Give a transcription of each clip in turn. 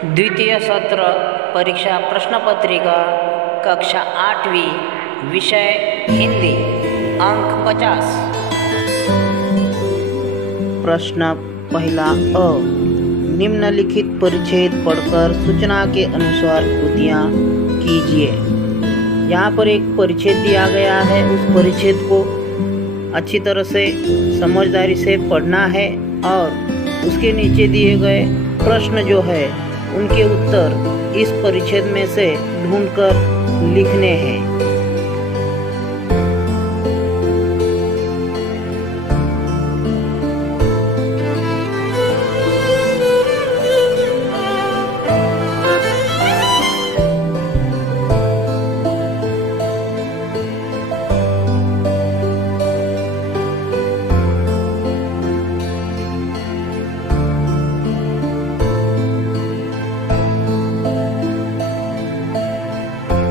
द्वितीय सत्र परीक्षा प्रश्न पत्रिका कक्षा 8वीं विषय हिंदी अंक 50। प्रश्न पहला अ, निम्नलिखित परिच्छेद पढ़कर सूचना के अनुसार कृतियाँ कीजिए। यहाँ पर एक परिच्छेद दिया गया है, उस परिच्छेद को अच्छी तरह से समझदारी से पढ़ना है और उसके नीचे दिए गए प्रश्न जो है उनके उत्तर इस परिच्छेद में से ढूंढकर लिखने हैं।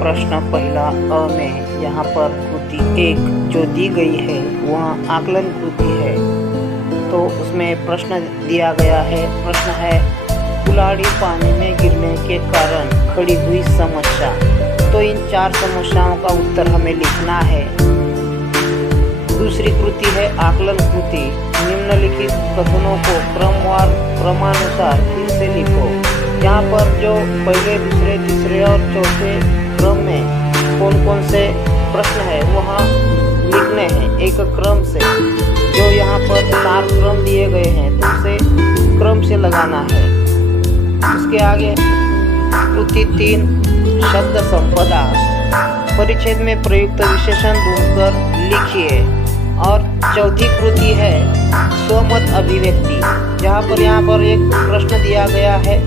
प्रश्न पहला अ में यहाँ पर कृति 1 जो दी गई है वह आकलन कृति है, तो उसमें प्रश्न दिया गया है। प्रश्न है कुल्हाड़ी पानी में गिरने के कारण खड़ी हुई समस्या। तो इन 4 समस्याओं का उत्तर हमें लिखना है। दूसरी कृति है आकलन कृति। निम्नलिखित कथनों को क्रमवार क्रमानुसार फिर से लिखो। यहाँ पर जो पहले, दूसरे, तीसरे और चौथे क्रम में कौन कौन से प्रश्न है वहाँ लिखने हैं एक क्रम से। जो यहाँ पर 4 क्रम दिए गए हैं तो उसे क्रम से लगाना है। उसके आगे कृति 3 शब्द संपदा। परिच्छेद में प्रयुक्त विशेषण ढूंढकर लिखिए। और चौथी कृति है स्वमत अभिव्यक्ति। यहाँ पर एक प्रश्न दिया गया है,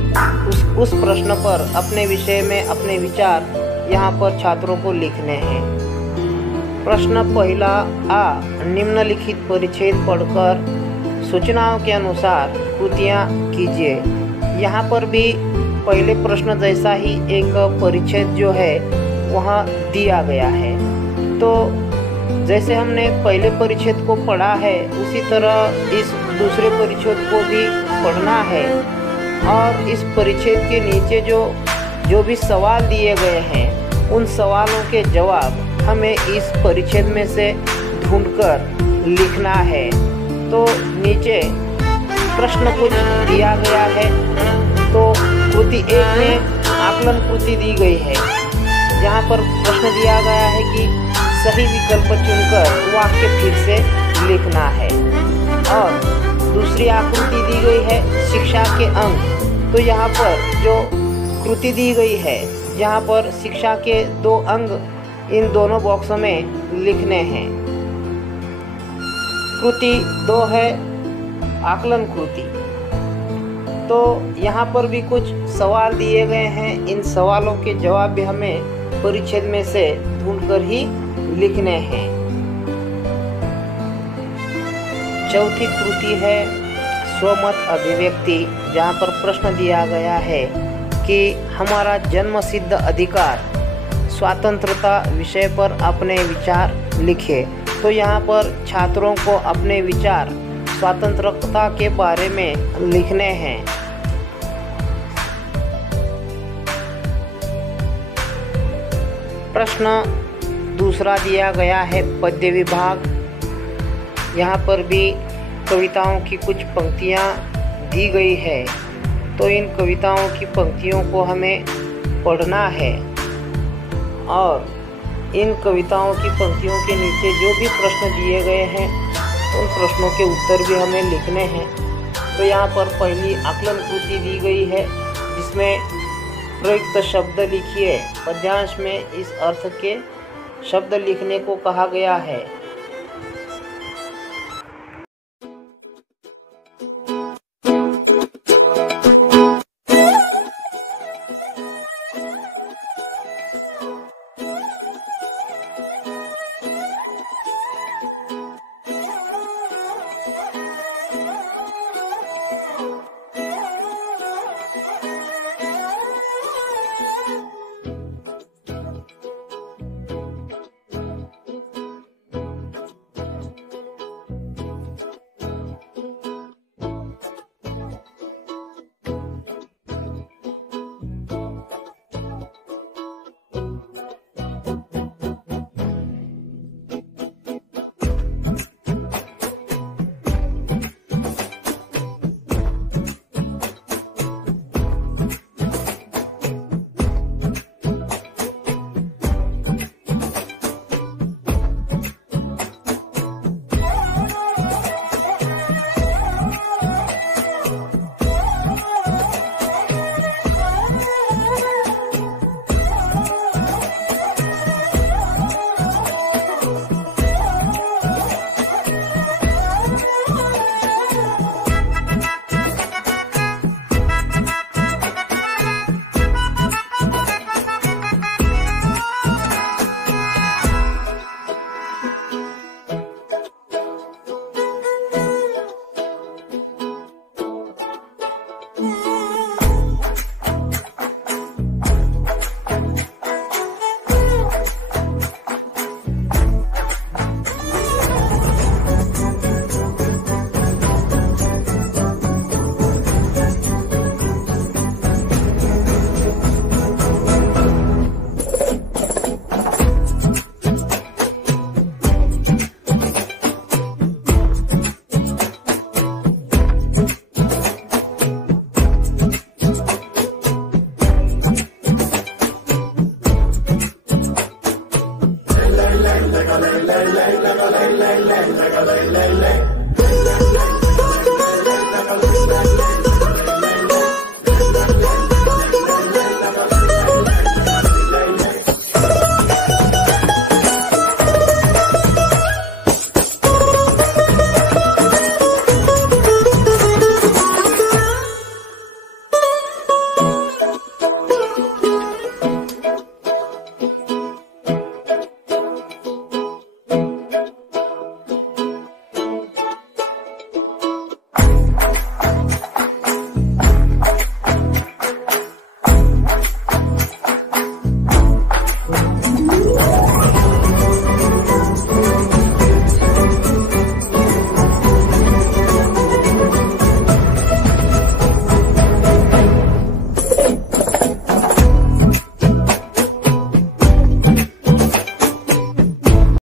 उस प्रश्न पर अपने विषय में अपने विचार यहाँ पर छात्रों को लिखने हैं। प्रश्न पहला आ, निम्नलिखित परिच्छेद पढ़कर सूचनाओं के अनुसार कृतियाँ कीजिए। यहाँ पर भी पहले प्रश्न जैसा ही एक परिच्छेद जो है वहाँ दिया गया है। तो जैसे हमने पहले परिच्छेद को पढ़ा है उसी तरह इस दूसरे परिच्छेद को भी पढ़ना है। और इस परिच्छेद के नीचे जो भी सवाल दिए गए हैं उन सवालों के जवाब हमें इस परिच्छेद में से ढूंढकर लिखना है। तो नीचे प्रश्न कुछ दिया गया है। तो कृति 1 में आकलन कृति दी गई है। यहाँ पर प्रश्न दिया गया है कि सही विकल्प चुनकर वाक्य फिर से लिखना है। और दूसरी आकृति दी गई है शिक्षा के अंक। तो यहाँ पर जो कृति दी गई है यहाँ पर शिक्षा के 2 अंक इन दोनों बॉक्सों में लिखने हैं। कृति 2 है आकलन कृति। तो यहाँ पर भी कुछ सवाल दिए गए हैं, इन सवालों के जवाब भी हमें परिच्छेद में से ढूंढकर ही लिखने हैं। चौथी कृति है स्वमत अभिव्यक्ति, जहाँ पर प्रश्न दिया गया है कि हमारा जन्मसिद्ध अधिकार स्वतंत्रता विषय पर अपने विचार लिखे। तो यहाँ पर छात्रों को अपने विचार स्वतंत्रता के बारे में लिखने हैं। प्रश्न दूसरा दिया गया है पद्य विभाग। यहाँ पर भी कविताओं की कुछ पंक्तियाँ दी गई है। तो इन कविताओं की पंक्तियों को हमें पढ़ना है और इन कविताओं की पंक्तियों के नीचे जो भी प्रश्न दिए गए हैं उन प्रश्नों के उत्तर भी हमें लिखने हैं। तो यहाँ पर पहली आकलन कृति दी गई है जिसमें प्रयुक्त शब्द लिखिए। पद्यांश में इस अर्थ के शब्द लिखने को कहा गया है।